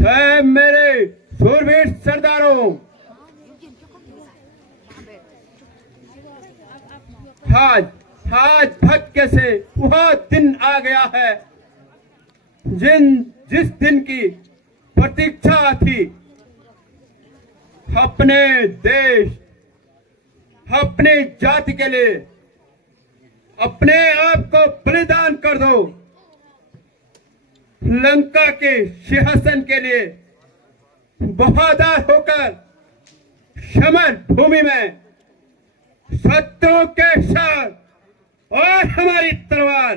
है मेरे शूरवीर सरदारों, आज भाग्य से वह दिन आ गया है जिस दिन की प्रतीक्षा थी। अपने देश, अपनी जाति के लिए अपने आप को बलिदान कर दो। लंका के सिंहासन के लिए बहादुर होकर समर भूमि में शत्रुओं के साथ और हमारी तलवार।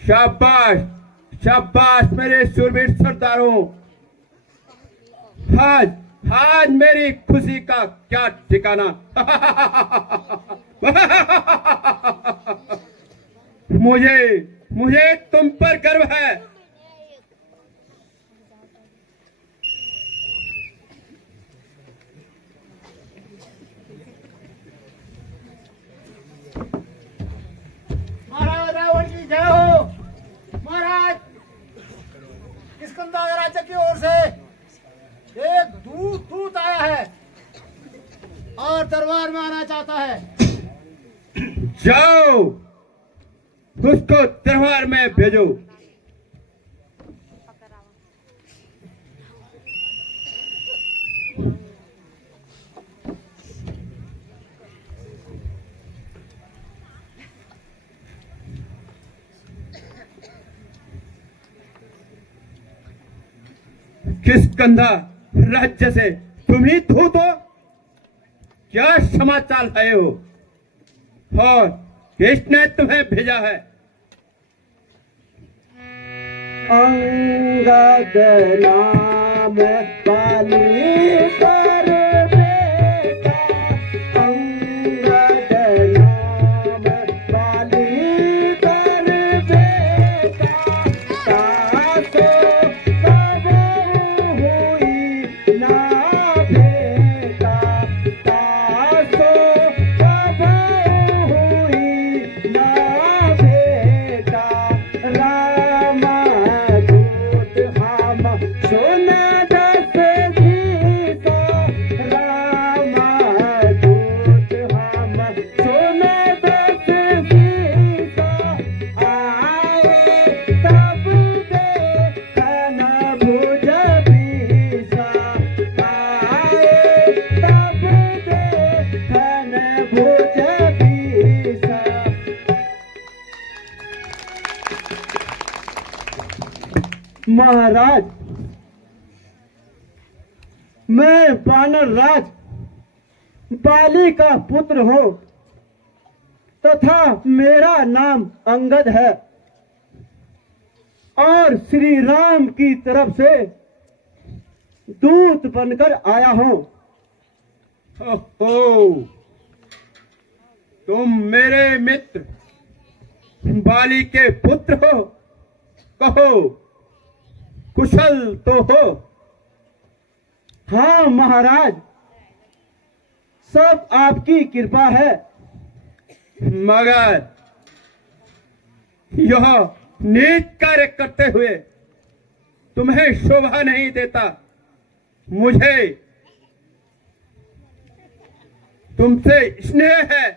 शाबाश शाबाश मेरे शूरवीर सरदारों। आज मेरी खुशी का क्या ठिकाना। मुझे तुम पर गर्व है। महाराज रावण की जय हो। महाराज किष्किंधा राज्य की ओर से एक दूत आया है और दरबार में आना चाहता है। जाओ उसको दरबार में भेजो। किष्किंधा राज्य से तुम ही दूत हो? क्या समाचार लाए हो और किसने तुम्हें भेजा है? अंगद नाम पाली कर बेटा, अंगद नाम पाली कर बेटा, तासो कब हुई ना बेटा, तासो कब हुई ना बेटा, रामा सुन दस सीता, रामा दूत हम सुन दस सीता, आए तब देखन भुज बीसा, आए तब देखन भुज बीसा। महाराज, मैं वानर राज बाली का पुत्र हूँ तथा मेरा नाम अंगद है और श्री राम की तरफ से दूत बनकर आया हूँ। ओहो, तुम मेरे मित्र बाली के पुत्र हो? कहो, कुशल तो हो? हाँ महाराज, सब आपकी कृपा है। मगर यह नीच कार्य करते हुए तुम्हें शोभा नहीं देता। मुझे तुमसे स्नेह है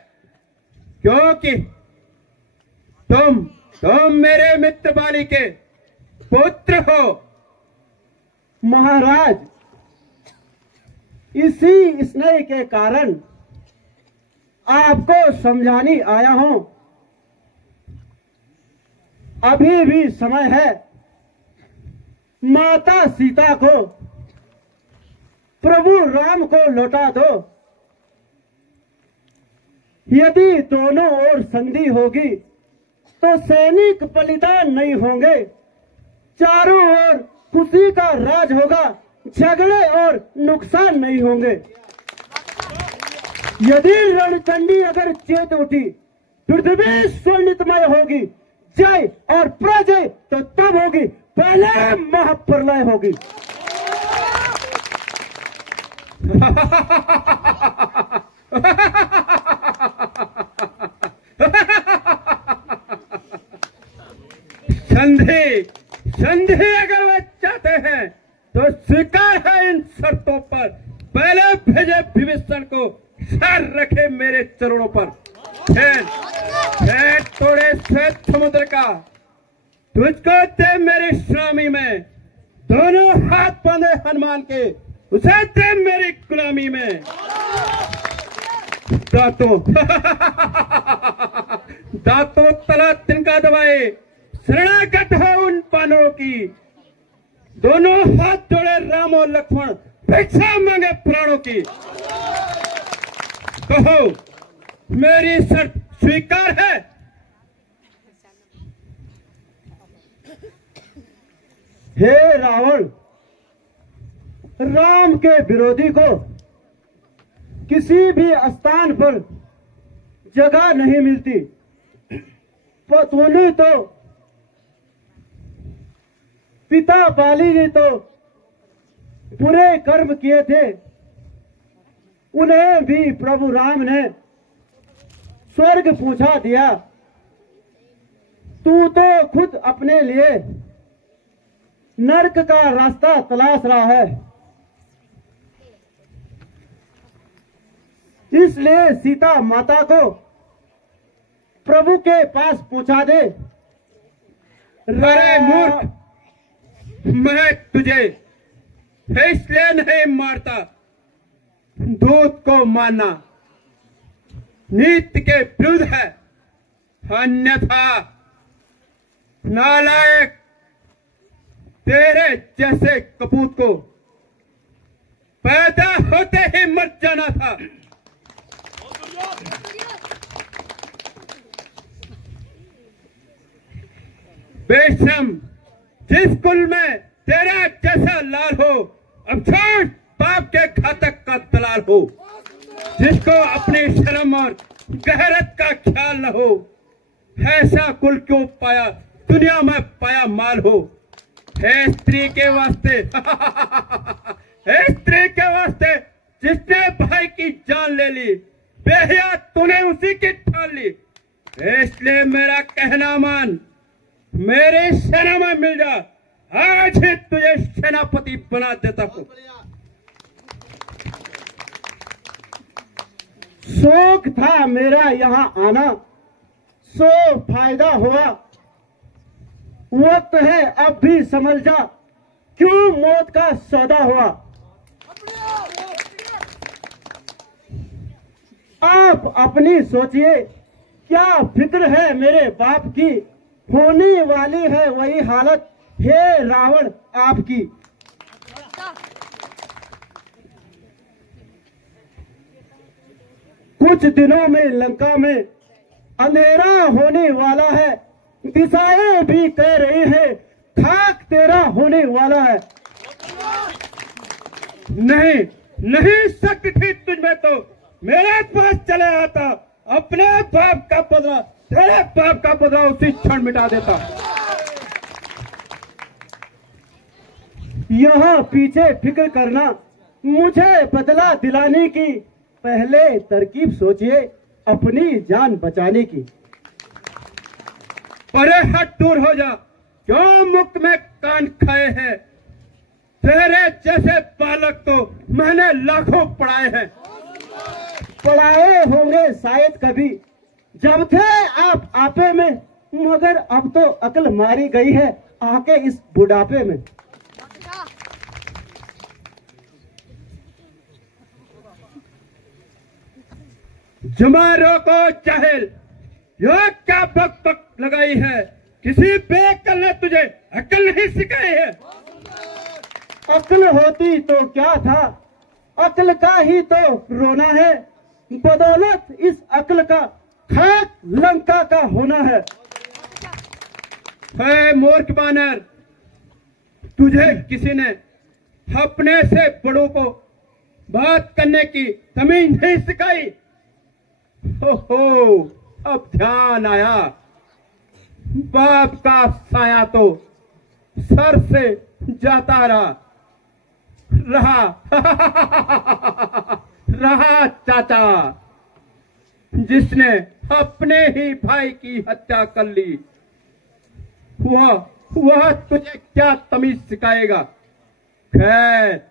क्योंकि तुम मेरे मित्र बाली के पुत्र हो। महाराज, इसी स्नेह के कारण आपको समझाने आया हूं। अभी भी समय है, माता सीता को प्रभु राम को लौटा दो। यदि दोनों ओर संधि होगी तो सैनिक बलिदान नहीं होंगे, चारों ओर खुशी का राज होगा, झगड़े और नुकसान नहीं होंगे। यदि रणचंडी अगर चेत उठी, पृथ्वी स्वर्णितमय होगी, जय और प्रजय तो तब होगी, पहले महाप्रलय होगी। संधि संधि अगर वे चाहते हैं तो स्वीकार है इन शर्तों पर। पहले भेजे विभीषण को, सर रखे मेरे चरणों पर। फिर तोड़े श्वेत समुद्र का, तुझको दे मेरी सलामी में। दोनों हाथ बांधे हनुमान के, उसे दे मेरी गुलामी में। दांतों दांतों तला तिनका दबाए, शरणागत हो उन पांडवों की। दोनों हाथ जोड़े राम और लक्ष्मण, भिक्षा मांगे प्राणों की। कहो मेरी शर्त स्वीकार है? हे रावण, राम के विरोधी को किसी भी स्थान पर जगह नहीं मिलती। पर तूने तो, पिता बाली ने तो बुरे कर्म किए थे, उन्हें भी प्रभु राम ने स्वर्ग पहुंचा दिया। तू तो खुद अपने लिए नरक का रास्ता तलाश रहा है। इसलिए सीता माता को प्रभु के पास पहुंचा दे। अरे मूर्ख, मैं तुझे इसलिए नहीं मारता। दूत को मारना नीति के विरुद्ध है, अन्यथा नालायक तेरे जैसे कपूत को पैदा होते ही मर जाना था। बेशम, जिस कुल में तेरा जैसा लाल हो, अब छोड़ बाप के घातक का दलाल हो। जिसको अपनी शर्म और गहरत का ख्याल न हो, ऐसा कुल क्यों पाया दुनिया में पाया माल हो। है स्त्री के वास्ते है स्त्री के वास्ते जिसने भाई की जान ले ली, बेहया तूने उसी की ठान ली। इसलिए मेरा कहना मान, मेरे सेना में मिल जा, आज ही तुझे सेनापति बना देता हूं। शौक था मेरा यहाँ आना, सो फायदा हुआ। वक्त है अब भी समझ जा, क्यों मौत का सौदा हुआ। आप अपनी सोचिए, क्या फिक्र है मेरे बाप की। होने वाली है वही हालत हे रावण आपकी। कुछ दिनों में लंका में अंधेरा होने वाला है। दिशाएं भी कह रही है खाक तेरा होने वाला है। नहीं नहीं शक थी तुझमें तो मेरे पास चले आता, अपने बाप का बदला, तेरे बाप का बदला उसी क्षण मिटा देता। यहाँ पीछे फिक्र करना, मुझे बदला दिलाने की पहले तरकीब सोचिए अपनी जान बचाने की। परे हट, दूर हो जा, क्यों मुक्त में कान खाए हैं। तेरे जैसे बालक तो मैंने लाखों पढ़ाए हैं। पढ़ाए होंगे शायद कभी जब थे आप आपे में, मगर अब तो अकल मारी गई है आके इस बुढ़ापे में। जमारों को चाहेल, यह क्या बक बक लगाई है। किसी बेअक्ल ने तुझे अकल नहीं सिखाई है। अकल होती तो क्या था, अकल का ही तो रोना है। बदौलत इस अकल का खाक लंका का होना है। मूर्ख बानर, तुझे किसी ने अपने से बड़ों को बात करने की तमीज नहीं सिखाई। हो अब ध्यान आया, बाप का साया तो सर से जाता रहा रहा चाचा, जिसने अपने ही भाई की हत्या कर ली। वह तुझे क्या तमीज सिखाएगा। खैर,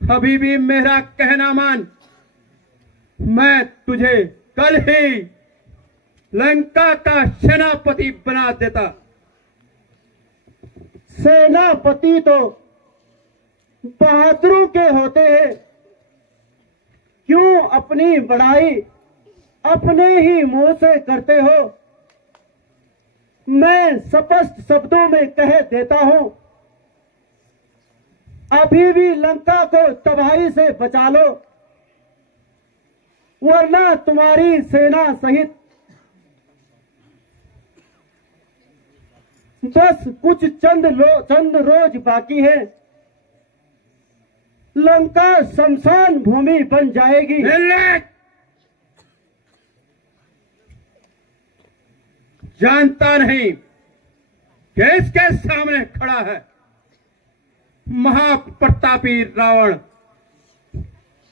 अभी भी मेरा कहना मान, मैं तुझे कल ही लंका का सेनापति बना देता। सेनापति तो बहादुरों के होते हैं, क्यों अपनी बड़ाई अपने ही मुंह से करते हो। मैं स्पष्ट शब्दों में कह देता हूं, अभी भी लंका को तबाही से बचा लो, वरना तुम्हारी सेना सहित बस कुछ चंद रोज बाकी है, लंका शमशान भूमि बन जाएगी। जानता नहीं कि इसके सामने खड़ा है महाप्रतापी रावण,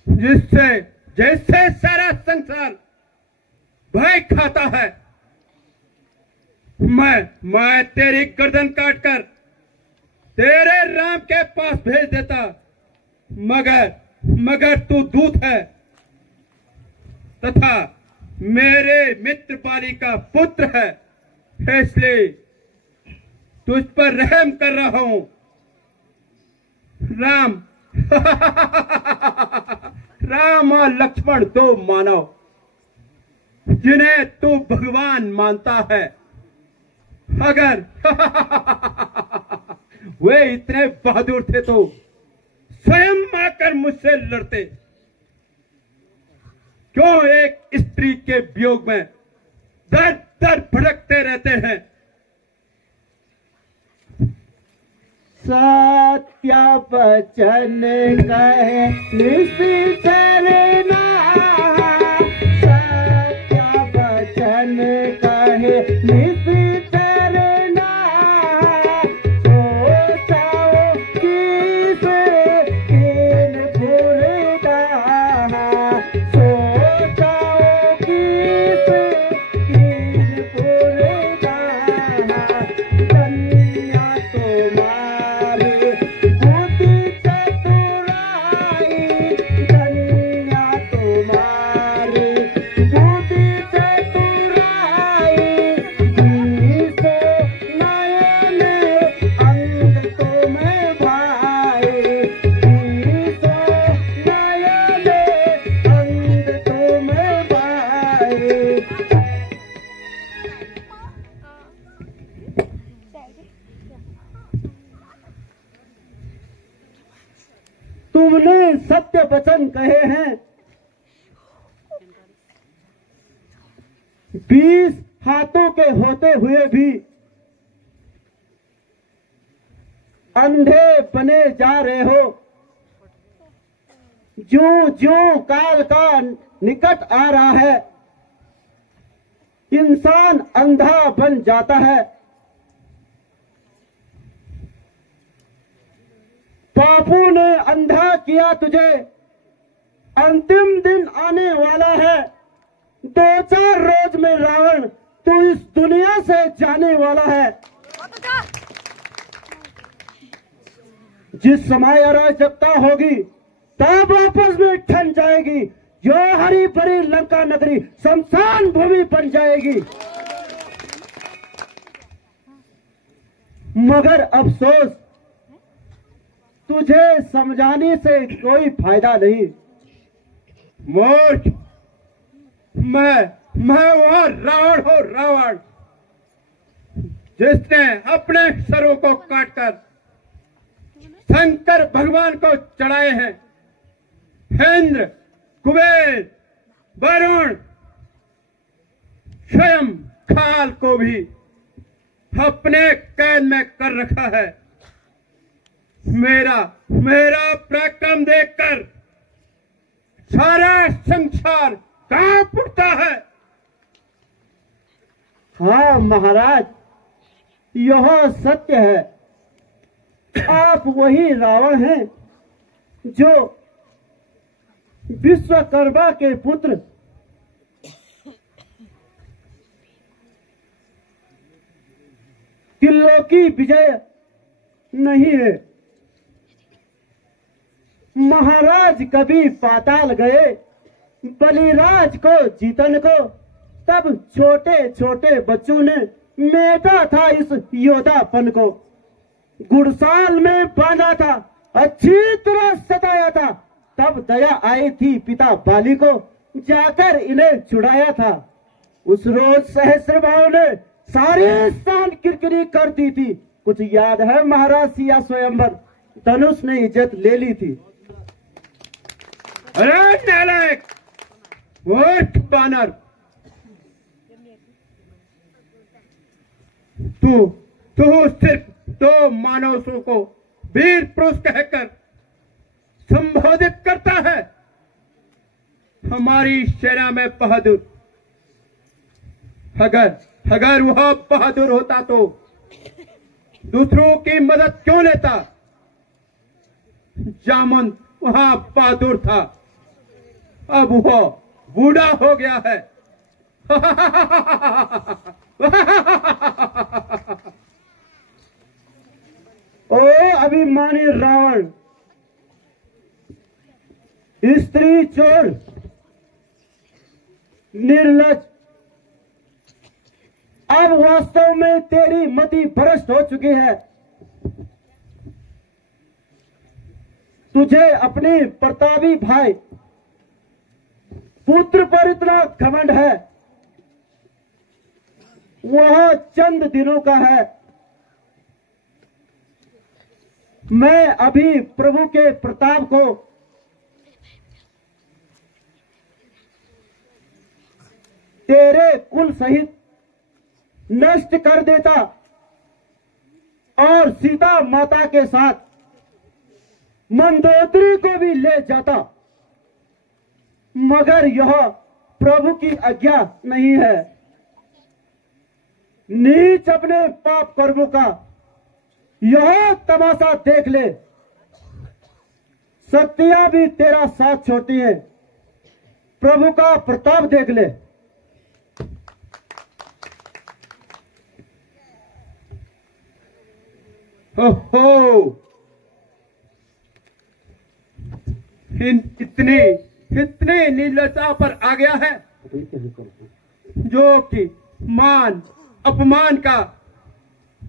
जैसे सारा संसार भय खाता है। मैं तेरी गर्दन काटकर तेरे राम के पास भेज देता, मगर तू दूत है तथा मेरे मित्र बाली का पुत्र है, इसलिए तुझ पर रहम कर रहा हूं। राम और लक्ष्मण दो मानव जिन्हें तू भगवान मानता है, अगर वे इतने बहादुर थे तो स्वयं आकर मुझसे लड़ते। क्यों एक स्त्री के वियोग में दर दर भटकते रहते हैं। सत्य वचन कहे निश्चरना, सत्य वचन कहे निश्चरना, सोचाओ किस कीन बुरदा, सोचाओ किस कीन बुरदा, कन्या तुम्हारी बुद्धि चतुराई, कन्या तुम्हारी बुद्धि चतुराई, जिसे नयन अंग तुम्हें भाई, जिसे नयन अंग तुम्हें भाई। तुमने सत्य वचन कहे हैं, 20 हाथों के होते हुए भी अंधे बने जा रहे हो। ज्यों ज्यों काल का निकट आ रहा है, इंसान अंधा बन जाता है। बापू ने अंधा किया तुझे, अंतिम दिन आने वाला है, 2-4 रोज में रावण तू इस दुनिया से जाने वाला है। जिस समय अराजकता होगी तब आपस में ठन जाएगी, जो हरी भरी लंका नगरी शमशान भूमि बन जाएगी। मगर अफसोस, तुझे समझाने से कोई फायदा नहीं। मूर्ख, मैं वह रावण हूं, रावण जिसने अपने सरों को काटकर शंकर भगवान को चढ़ाए हैं। इंद्र, कुबेर, वरुण, स्वयं काल को भी अपने कैद में कर रखा है। मेरा पराक्रम देखकर सारा संसार कांप उठता है। हाँ महाराज, यह सत्य है। आप वही रावण हैं जो विश्वकर्मा के पुत्र किल्लों की विजय नहीं है। महाराज कभी पाताल गए बलिराज को जीतन को, तब छोटे छोटे बच्चों ने मेटा था इस योधापन को। गुड़साल में बांधा था, अच्छी तरह सताया था, तब दया आई थी पिता बाली को, जाकर इन्हें छुड़ाया था। उस रोज सहस्त्रभाव ने सारी शान किरकिरी कर दी थी। कुछ याद है महाराज सिया स्वयंवर, धनुष ने इज्जत ले ली थी। अरे नालायक, मूर्ख बानर, तू सिर्फ दो मानवों को वीर पुरुष कहकर संबोधित करता है। हमारी सेना में बहादुर, अगर वह बहादुर होता तो दूसरों की मदद क्यों लेता? जामुन वहां बहादुर था, अब वह बूढ़ा हो गया है। ओ अभिमानी रावण, स्त्री चोर, निर्लज, अब वास्तव में तेरी मति भ्रष्ट हो चुकी है। तुझे अपने प्रतापी भाई पुत्र पर इतना घमंड है, वह चंद दिनों का है। मैं अभी प्रभु के प्रताप को तेरे कुल सहित नष्ट कर देता और सीता माता के साथ मंदोदरी को भी ले जाता, मगर यह प्रभु की आज्ञा नहीं है। नीच अपने पाप कर्मों का यह तमाशा देख ले, शक्तियां भी तेरा साथ छोड़ती है। प्रभु का प्रताप देख ले। ओहो, इतने नीलता पर आ गया है जो कि मान अपमान का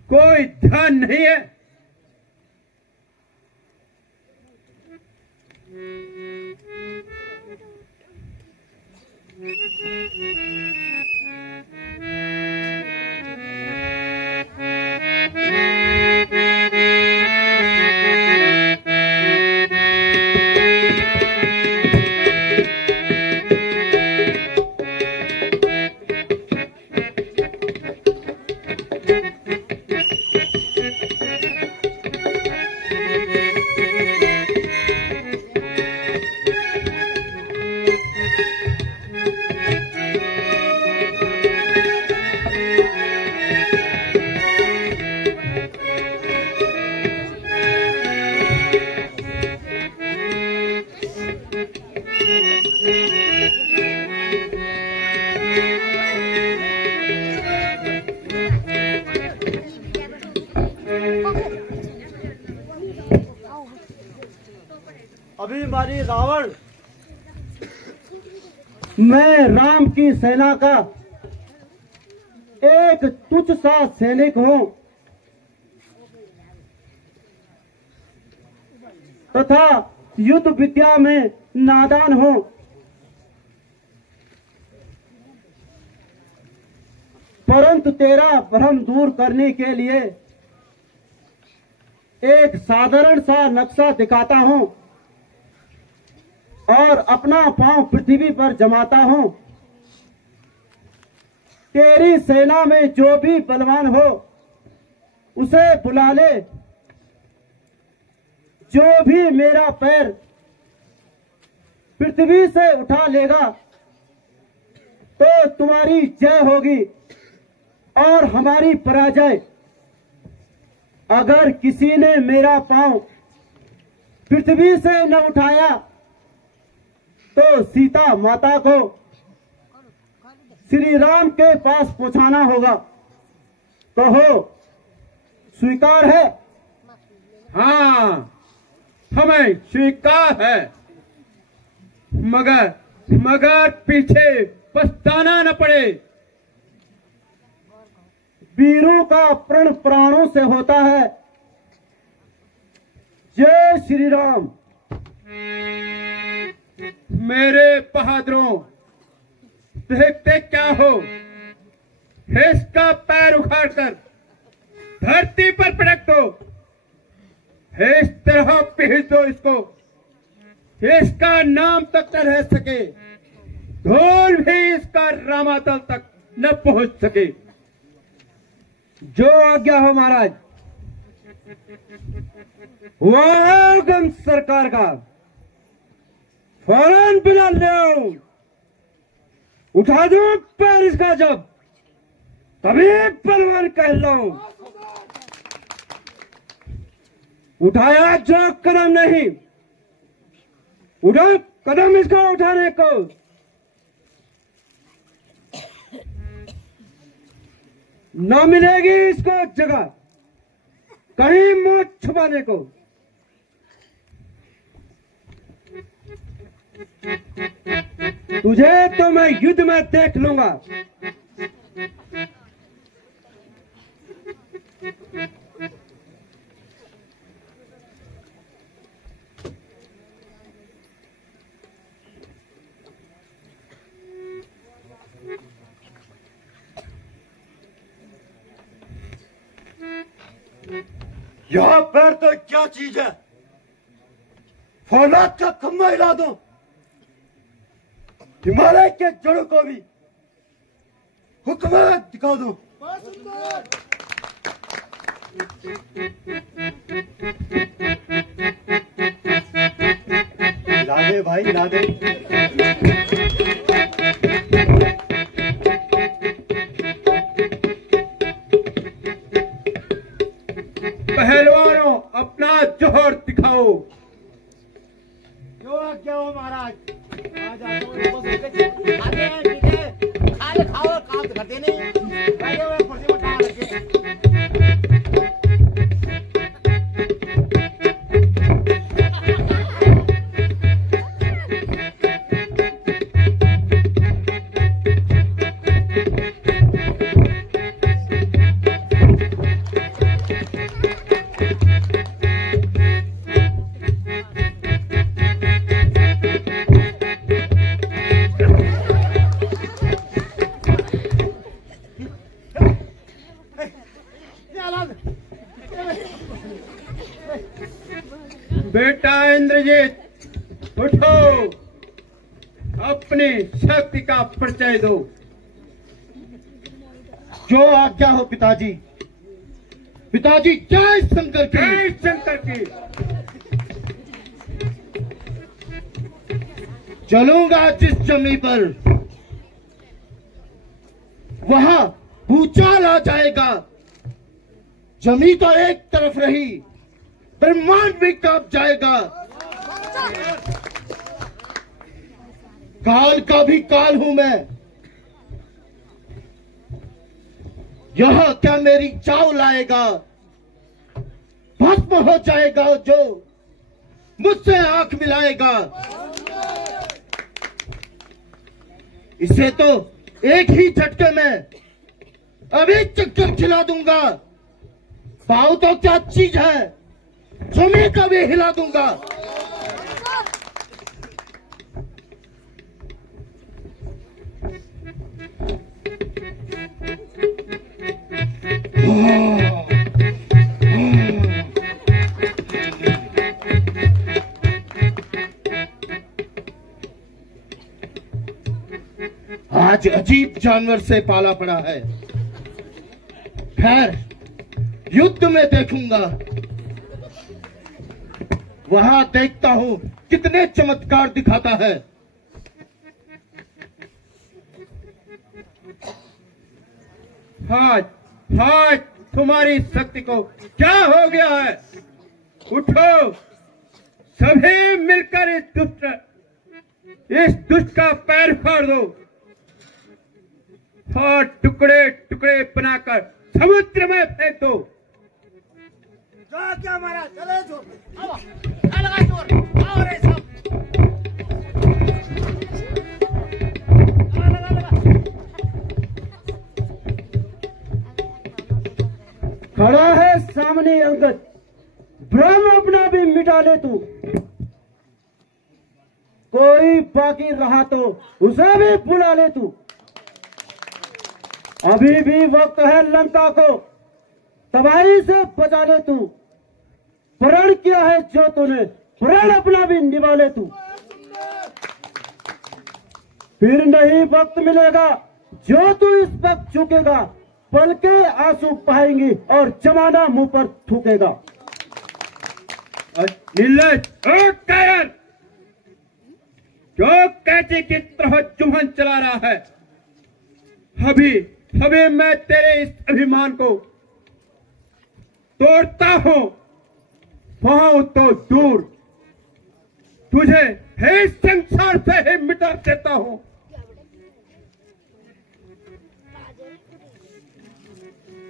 कोई ध्यान नहीं है। अभिमानी रावण, मैं राम की सेना का एक तुच्छ सा सैनिक हूं तथा युद्ध विद्या में नादान हूं। परंतु तेरा भ्रम दूर करने के लिए एक साधारण सा नक्शा दिखाता हूं और अपना पांव पृथ्वी पर जमाता हूं। तेरी सेना में जो भी बलवान हो उसे बुला ले। जो भी मेरा पैर पृथ्वी से उठा लेगा तो तुम्हारी जय होगी और हमारी पराजय। अगर किसी ने मेरा पांव पृथ्वी से न उठाया तो सीता माता को श्री राम के पास पहुंचाना होगा। कहो स्वीकार है? हाँ, हमें स्वीकार है, मगर पीछे पछताना न पड़े। वीरों का प्रण प्राणों से होता है। जय श्री राम। मेरे बहादुरों, देखते क्या हो, इसका पैर उखाड़कर धरती पर पटक दो, इस तरह पीस दो इसको, इसका नाम तक न रह सके, धूल भी इसका रामातल तक न पहुंच सके। जो आज्ञा हो महाराज। वागम सरकार का फौरन बुला ले आओ। उठा दो पैर इसका, जब तभी पलवान कहलाऊं। उठाया जो कदम नहीं, उठा कदम इसको उठाने को। न मिलेगी इसको जगह कहीं मौत छुपाने को। तुझे तो मैं युद्ध में देख लूंगा। यहाँ पैर तो क्या चीज है? फौलाद का खम्मा हिला दो, हिमालय के जड़ों को भी हुक्मत दिखा दो। हिला दे भाई, हिला दे। पहलवानों, अपना जोहर दिखाओ। जो आज्ञा हो महाराज। खाए खाओ, काम तो करते नहीं। कुर्सी पर कहाँ रखे? बेटा इंद्रजीत, उठो, अपनी शक्ति का परिचय दो। जो आज्ञा हो पिताजी। पिताजी जय शंकर की। जय शंकर की। चलूंगा जिस जमी पर, वहां भूचाल आ जाएगा। जमी तो एक तरफ रही, ब्रह्मांड भी कांप जाएगा। काल का भी काल हूं मैं। यहां क्या मेरी चाव लाएगा? भस्म हो जाएगा जो मुझसे आंख मिलाएगा। इसे तो एक ही झटके में अभी चक्कर खिला दूंगा। पाँव तो क्या चीज है, जमी का भी हिला दूंगा। आज अजीब जानवर से पाला पड़ा है। खैर, युद्ध में देखूंगा। वहां देखता हूं कितने चमत्कार दिखाता है। आज तुम्हारी शक्ति को क्या हो गया है? उठो, सभी मिलकर इस दुष्ट का पैर फाड़ दो और टुकड़े टुकड़े बनाकर समुद्र में फेंक दो। क्या मारा चले जोर आओ लगा जोर आओ रे सब खड़ा है सामने अंगद, भ्रम अपना भी मिटा ले तू। कोई बाकी रहा तो उसे भी बुला ले तू। अभी भी वक्त है लंका को तबाही से बचा ले तू। प्रण किया है जो तूने, प्रण अपना भी निभा ले तू। फिर नहीं वक्त मिलेगा जो तू इस वक्त चुकेगा। पल के आंसू बहाएंगी और जमाना मुंह पर थूकेगा। निर्लज और कायर, जो कैचे की तरह चुभन चला रहा है, अभी मैं तेरे इस अभिमान को तोड़ता हूं। वहां तो दूर तुझे हे संसार से ही मिटा देता हूं।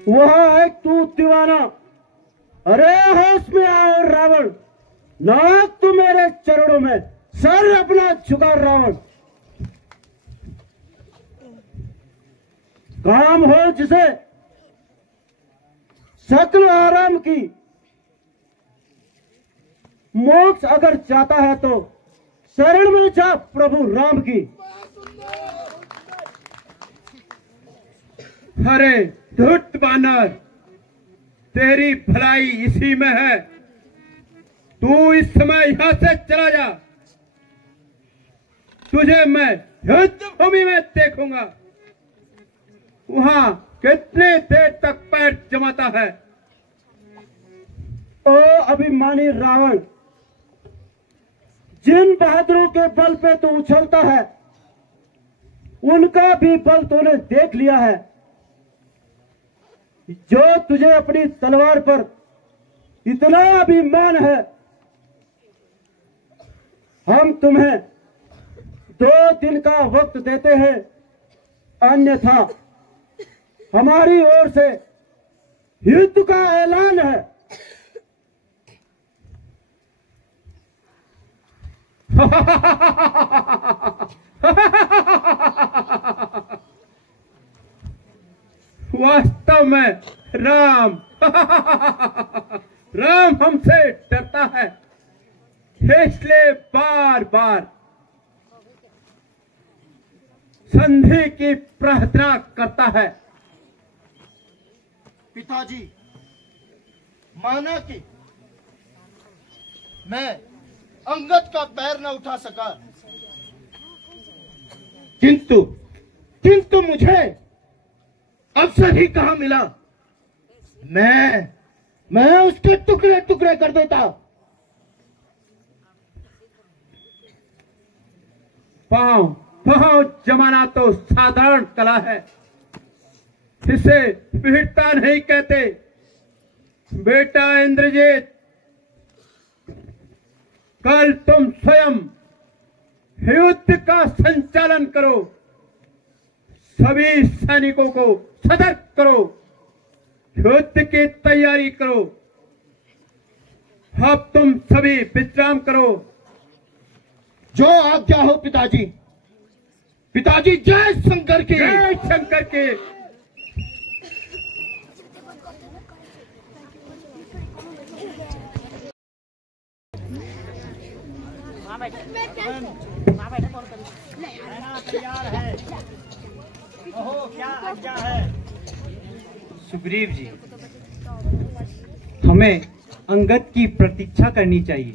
वहां है तू दीवाना, अरे होश में आओ रावण। नाक तू मेरे चरणों में, सर अपना झुका रावण। काम हो जिसे सकल आराम की, मोक्ष अगर चाहता है तो शरण में जा प्रभु राम की। अरे धूर्त बानर, तेरी भलाई इसी में है। तू इस समय यहां से चला जा, तुझे मैं युद्ध भूमि में देखूंगा। वहां कितने देर तक पैर जमाता है। ओ अभिमानी रावण, जिन बहादुरों के बल पे तू उछलता है, उनका भी बल तूने देख लिया है। जो तुझे अपनी तलवार पर इतना अभिमान है, हम तुम्हें 2 दिन का वक्त देते हैं, अन्यथा हमारी ओर से युद्ध का ऐलान है। वास्तव में राम राम हमसे डरता है, इसलिए बार बार संधि की प्रार्थना करता है। पिताजी, माना कि मैं अंगद का पैर न उठा सका, किंतु मुझे अवसर ही कहां मिला। मैं उसके टुकड़े टुकड़े कर देता। पांव जमाना तो साधारण कला है, इसे वीरता नहीं कहते। बेटा इंद्रजीत, कल तुम स्वयं युद्ध का संचालन करो, सभी सैनिकों को सतर्क करो, युद्ध की तैयारी करो। अब तुम सभी विश्राम करो। जो आज्ञा हो पिताजी। पिताजी, जय शंकर की। जय शंकर की। तैयार है। ओहो, क्या आज्ञा है? सुग्रीव जी, हमें अंगद की प्रतीक्षा करनी चाहिए।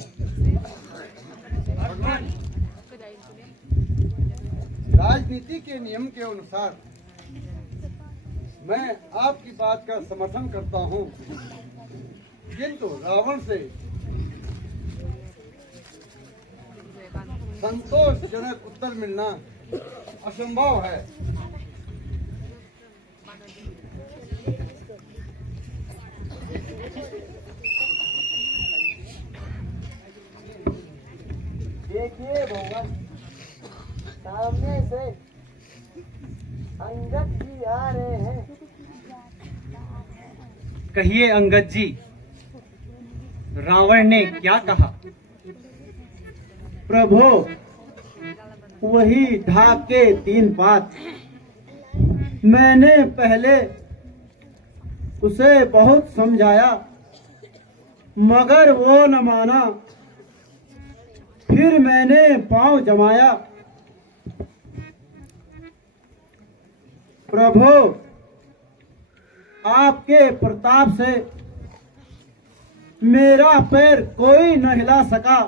राजनीति के नियम के अनुसार मैं आपकी बात का समर्थन करता हूं, किंतु रावण से संतोषजनक उत्तर मिलना असंभव है। देखिए भगवान, सामने से अंगद जी आ रहे हैं। कहिए अंगद जी, रावण ने क्या कहा? प्रभु, वही ढाक के 3 बात। मैंने पहले उसे बहुत समझाया, मगर वो न माना। फिर मैंने पांव जमाया। प्रभु, आपके प्रताप से मेरा पैर कोई न हिला सका।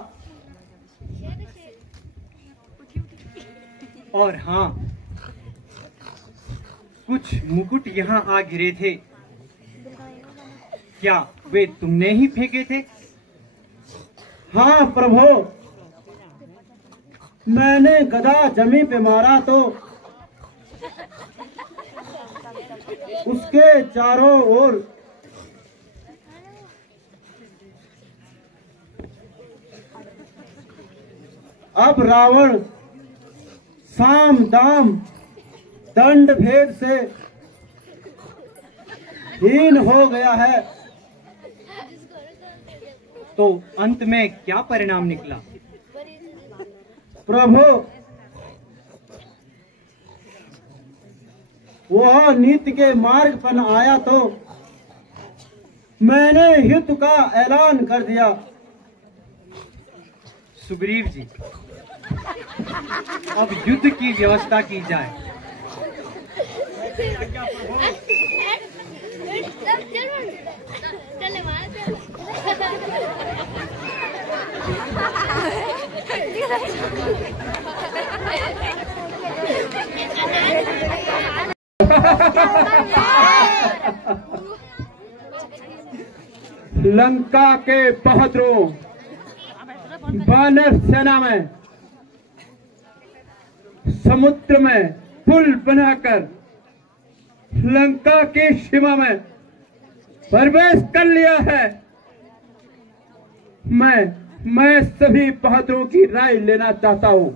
और हाँ, कुछ मुकुट यहाँ आ गिरे थे, क्या वे तुमने ही फेंके थे? हाँ प्रभु, मैंने गदा जमी पे मारा तो उसके चारों ओर अब रावण साम दाम दंड भेद से हीन हो गया है। तो अंत में क्या परिणाम निकला? प्रभु, वह नीति के मार्ग पर आया तो मैंने युद्ध का ऐलान कर दिया। सुग्रीव जी, अब युद्ध की व्यवस्था की जाए। लंका के बहादुरों, वानर सेना में समुद्र में पुल बनाकर लंका की सीमा में प्रवेश कर लिया है। मैं सभी बहादुरों की राय लेना चाहता हूं,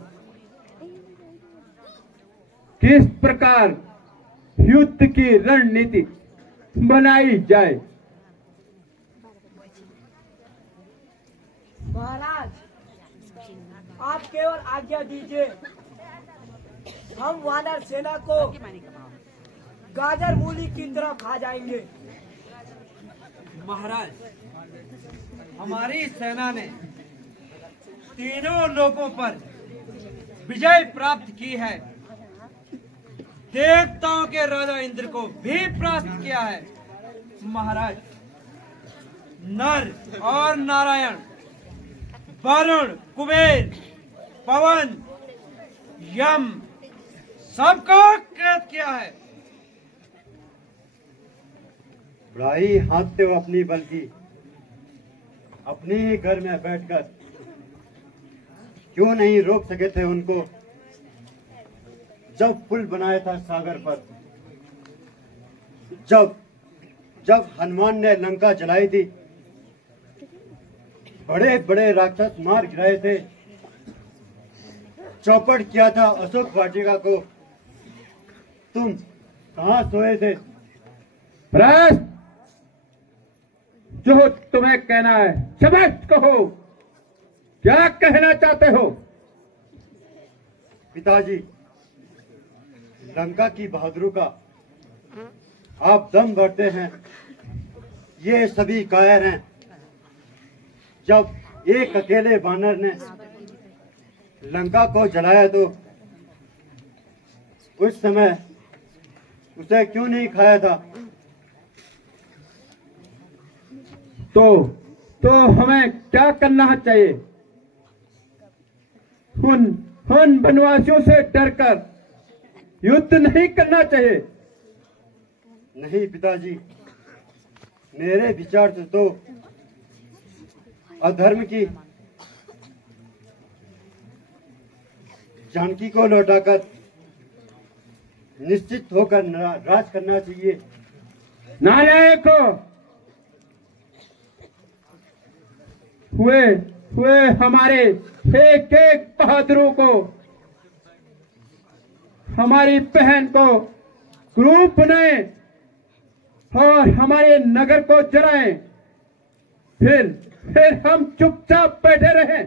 किस प्रकार युद्ध की रणनीति बनाई जाए। महाराज, आप केवल आज्ञा दीजिए, हम वानर सेना को गाजर मूली की तरह खा जाएंगे। महाराज, हमारी सेना ने तीनों लोगों पर विजय प्राप्त की है। देवताओं के राजा इंद्र को भी प्राप्त किया है। महाराज, नर और नारायण, वरुण, कुबेर, पवन, यम सबको कैद किया है। बुराई हाँकते हो अपनी बल्कि अपने ही घर में बैठकर क्यों नहीं रोक सके थे उनको, जब पुल बनाया था सागर पर, जब हनुमान ने लंका जलाई थी, बड़े बड़े राक्षस मार गिराए थे, चौपट किया था अशोक वाटिका को, तुम कहाँ सोए थे? प्रश्न जो तुम्हें कहना है स्पष्ट कहो, क्या कहना चाहते हो? पिताजी, लंका की बहादुरी का आप दम भरते हैं, ये सभी कायर हैं। जब एक अकेले वानर ने लंका को जलाया तो उस समय उसे क्यों नहीं खाया था? तो हमें क्या करना चाहिए? उन वनवासियों से डरकर युद्ध नहीं करना चाहिए। नहीं पिताजी, मेरे विचार से तो अधर्म की जानकी को लौटाकर निश्चित होकर राज करना चाहिए। नालायक हुए हमारे एक एक बहादुरों को, हमारी बहन को ग्रुप बनाए और हमारे नगर को जलाएं। फिर हम चुपचाप बैठे रहे?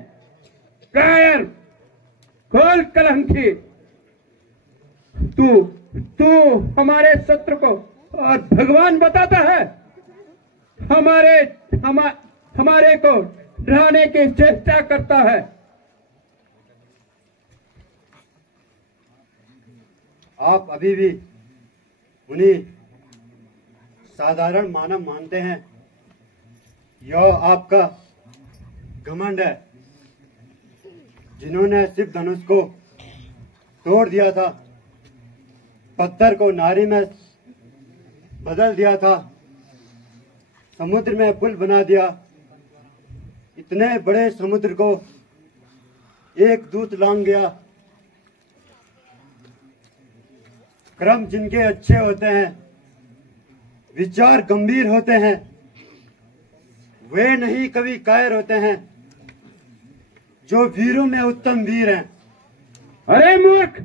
कायर, खोल कलंकी। तू हमारे शत्रु को और भगवान बताता है, हमारे को डराने की चेष्टा करता है। आप अभी भी उन्हीं साधारण मानव मानते हैं? यह आपका घमंड है, जिन्होंने शिव धनुष को तोड़ दिया था, पत्थर को नारी में बदल दिया था, समुद्र में पुल बना दिया। इतने बड़े समुद्र को एक दूत लांग गया। कर्म जिनके अच्छे होते हैं, विचार गंभीर होते हैं, वे नहीं कभी कायर होते हैं, जो वीरों में उत्तम वीर हैं। अरे मूर्ख,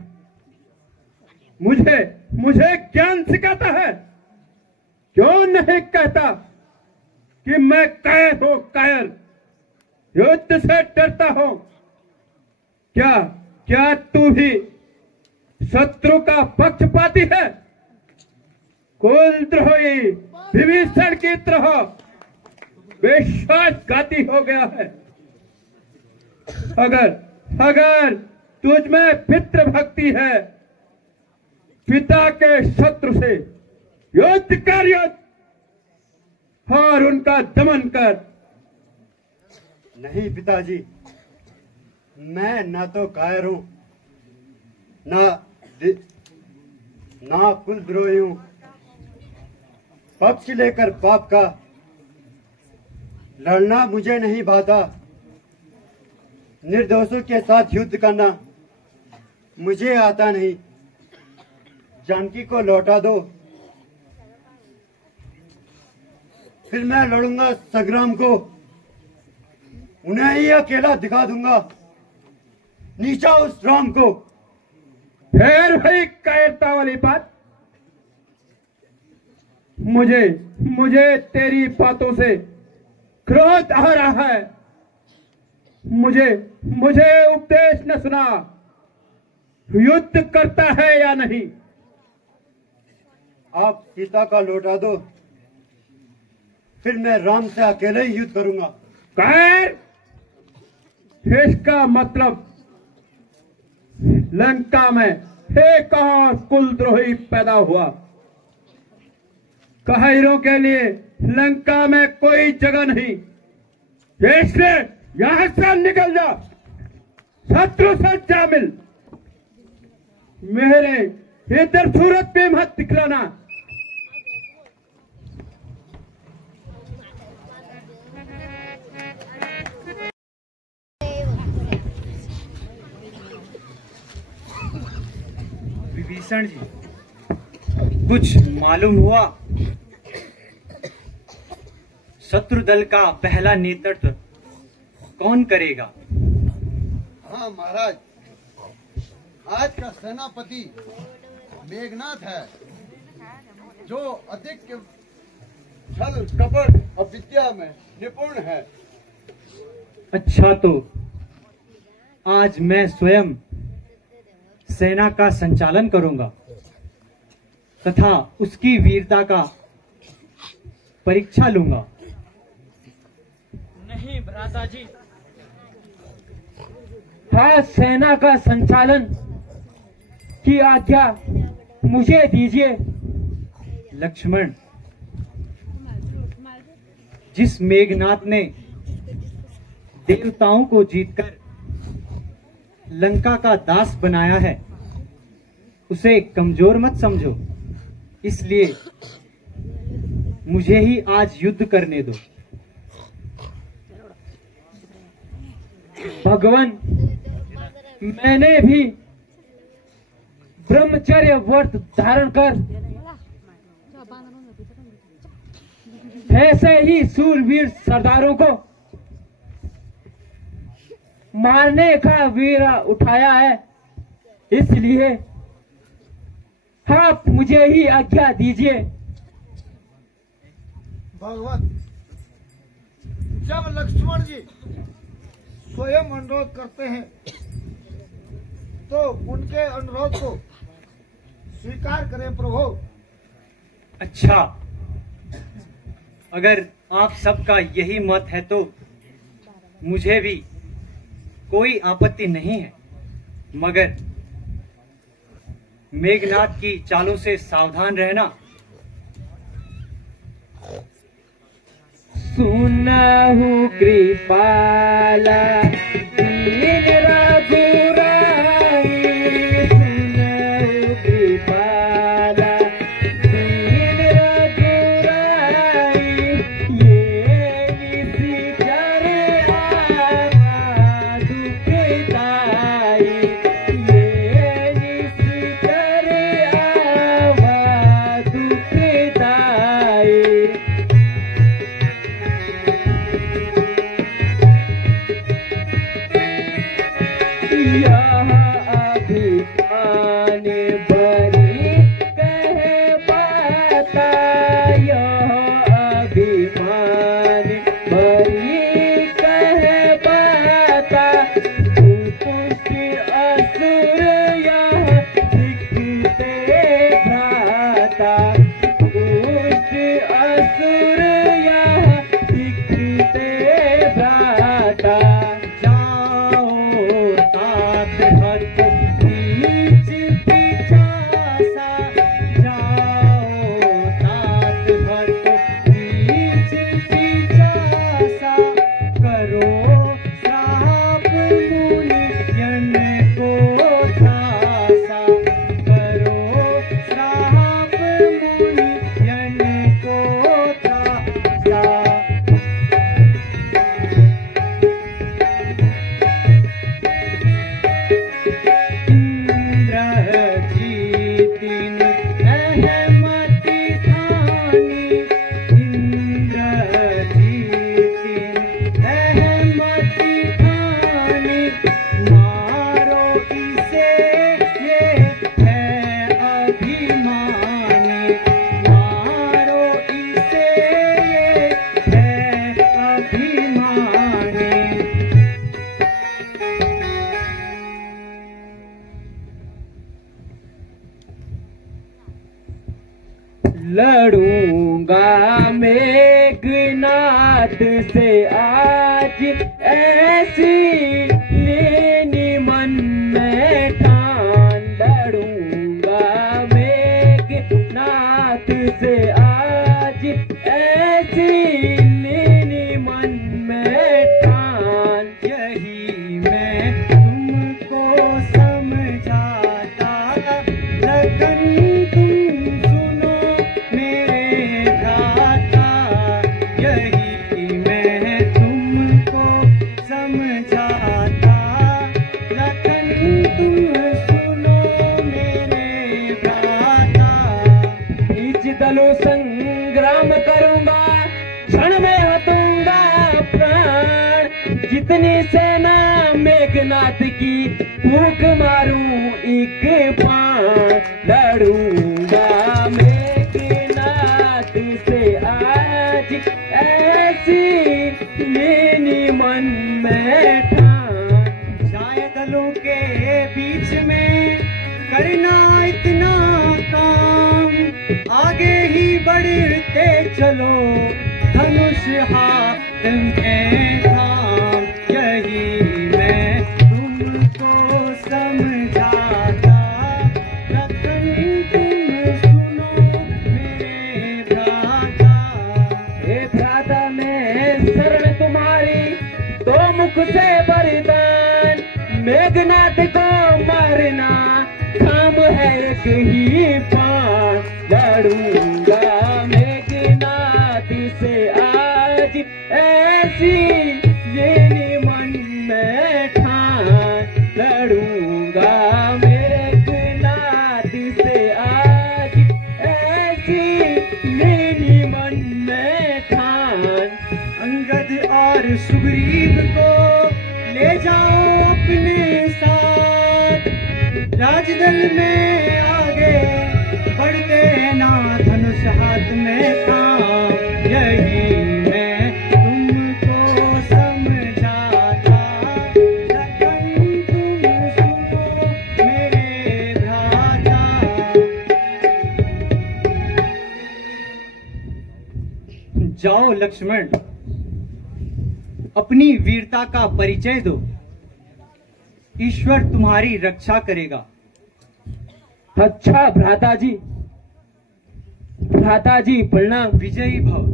मुझे ज्ञान सिखाता है? क्यों नहीं कहता कि मैं कायर हूं, कायर, युद्ध से डरता हूं? क्या तू भी शत्रु का पक्षपाती है? कुलद्रोही विभीषण की तरह विश्वासघाती हो गया है। अगर तुझ में पितृ भक्ति है, पिता के शत्रु से युद्ध कर, युद्ध, और उनका दमन कर। नहीं पिताजी, मैं न तो कायर हूं, ना कुलद्रोही हूं। पक्ष लेकर पाप का लड़ना मुझे नहीं भाता। निर्दोषों के साथ युद्ध करना मुझे आता नहीं। जानकी को लौटा दो, फिर मैं लड़ूंगा संग्राम को। उन्हें ही अकेला दिखा दूंगा, नीचा उस राम को। फिर वही कायरता वाली बात। मुझे तेरी बातों से क्रोध आ रहा है। मुझे उपदेश न सुना, युद्ध करता है या नहीं? आप सीता का लौटा दो, फिर मैं राम से अकेले ही युद्ध करूंगा। कायर, इसका मतलब लंका में एक और कुलद्रोही पैदा हुआ। कायरों के लिए लंका में कोई जगह नहीं। इसलिए यहां से निकल जा, शत्रु से जा मिल। मेरे इधर सूरत पे मत दिखलाना। विभीषण जी, कुछ मालूम हुआ? शत्रु दल का पहला नेतृत्व कौन करेगा? हाँ महाराज, आज का सेनापति मेघनाथ है, जो अधिक छल कपट और विद्या में निपुण है। अच्छा, तो आज मैं स्वयं सेना का संचालन करूंगा तथा उसकी वीरता का परीक्षा लूंगा। नहीं भ्राता जी, हाँ, सेना का संचालन की आज्ञा मुझे दीजिए। लक्ष्मण, जिस मेघनाथ ने देवताओं को जीतकर लंका का दास बनाया है, उसे कमजोर मत समझो। इसलिए मुझे ही आज युद्ध करने दो। भगवान, मैंने भी ब्रह्मचर्य व्रत धारण कर ऐसे ही सूरवीर सरदारों को मारने का वीरा उठाया है। इसलिए आप मुझे ही आज्ञा दीजिए। भगवत, जब लक्ष्मण जी स्वयं अनुरोध करते हैं तो उनके अनुरोध को स्वीकार करें प्रभु। अच्छा, अगर आप सबका यही मत है तो मुझे भी कोई आपत्ति नहीं है, मगर मेघनाथ की चालों से सावधान रहना। सुनाहु कृपाला दीन रघुराई, सुनाहु कृपाला दीन रघुराई, ये निसी करे आवा दुखदाई, ये निसी करे आवा दुखदाई। यह अभिमान बरी कह बाता, यह अभिमान बरी कह बाता, दुष्ट असुर यह दिखते भ्राता, दुष्ट असुर यह दिखते भ्राता। लड़ूंगा मेघनाथ से आज ऐसी लेनी मन में ठान, लड़ूंगा मेघनाथ से आज ऐसी लेनी मन में ठान। यही मैं तुमको समझाता लगन, संग्राम करूंगा क्षण में हटूंगा प्राण, जितनी सेना मेघनाथ की फूंक मारूं एक बाण। लड़ूंगा मेघनाथ से आज ऐसी लेनी मन में ठान। जाए दलों के बीच में करना इतना काम, आगे ही बढ़ते चलो धनुष हाथ में थाम। यही मैं तुमको समझाता लखन, तुम सुनो मेरे भ्राता। हे भ्राता मैं शरण तुम्हारी, दो मुख से वरदान, मेघनाथ को मारना काम है एक ही पान। लड़ूंगा मेघनाथ से आज ऐसी लेनी मन में ठान, लड़ूंगा मेघनाथ से आज ऐसी लेनी मन में ठान। अंगद और सुग्रीव को ले जाओ अपने साथ, राजदल में आगे बढ़ते ना धनुष हाथ में काम। यही मैं तुमको जाओ लक्ष्मण, अपनी वीरता का परिचय दो। ईश्वर तुम्हारी रक्षा करेगा। अच्छा भ्राता जी प्रणाम। विजयी भव।